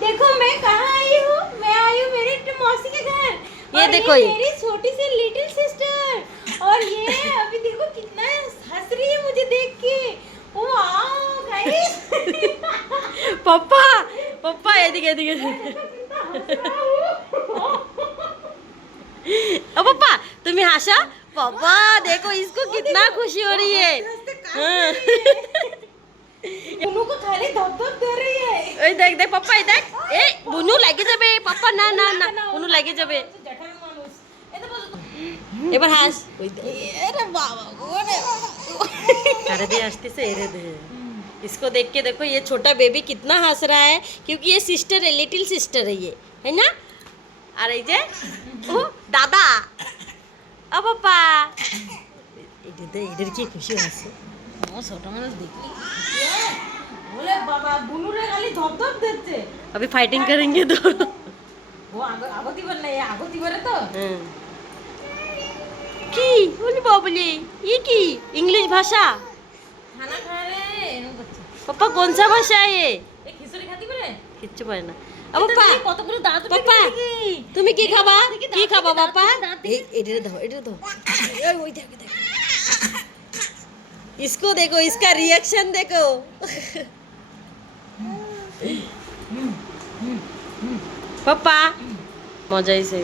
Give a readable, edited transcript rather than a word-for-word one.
देखो मैं कहाँ आई हूँ, मैं आई हूँ मेरी मौसी के घर। ये और देखो ये ये। मेरी छोटी सी लिटिल सिस्टर, और ये अभी देखो कितना हंस रही है मुझे देख के। Wow guys. पप्पा पप्पा एदिके एदिके ओ पप्पा तुम हासा पापा देखो इसको कितना खुशी हो रही है। हाँ। बुनू को खाली धप-धप दे रही है। ওই দেখ দেখ পাপ্পা এই দেখ এই বুনু লাগে যাবে পাপ্পা না না না বুনু লাগে যাবে জেঠার মানুষ এটা বলতো এবার হাস ওই আরে বাবা ওরে করে दे আসতেছে এরে দে इसको देख के देखो ये छोटा बेबी कितना हंस रहा है क्योंकि ये सिस्टर है लिटिल सिस्टर है ये है ना আর এই যে ও দাদা ও পাপা এদের কি খুশি আছে ও ছোট মানুষ দেখি बोले बाबा बुनू रे खाली धप-धप देते। अभी फाइटिंग करेंगे तो वो আগতি বল না, এই আগতি বলে তো। কি বলি বাবলি ये কি इंग्लिश भाषा खाना खा रहे हैं बच्चे। पापा कौन सा भाषा है ये এই খিচুড়ি খাতি বলে কিচ্ছু পারে না পাপা কতগুলো দাঁত পাপা তুমি কি খাবা কি খাবা পাপা এই এটারে দাও এই ওই দেখো দেখো इसको देखो इसका रिएक्शन देखो पापा मजा ही से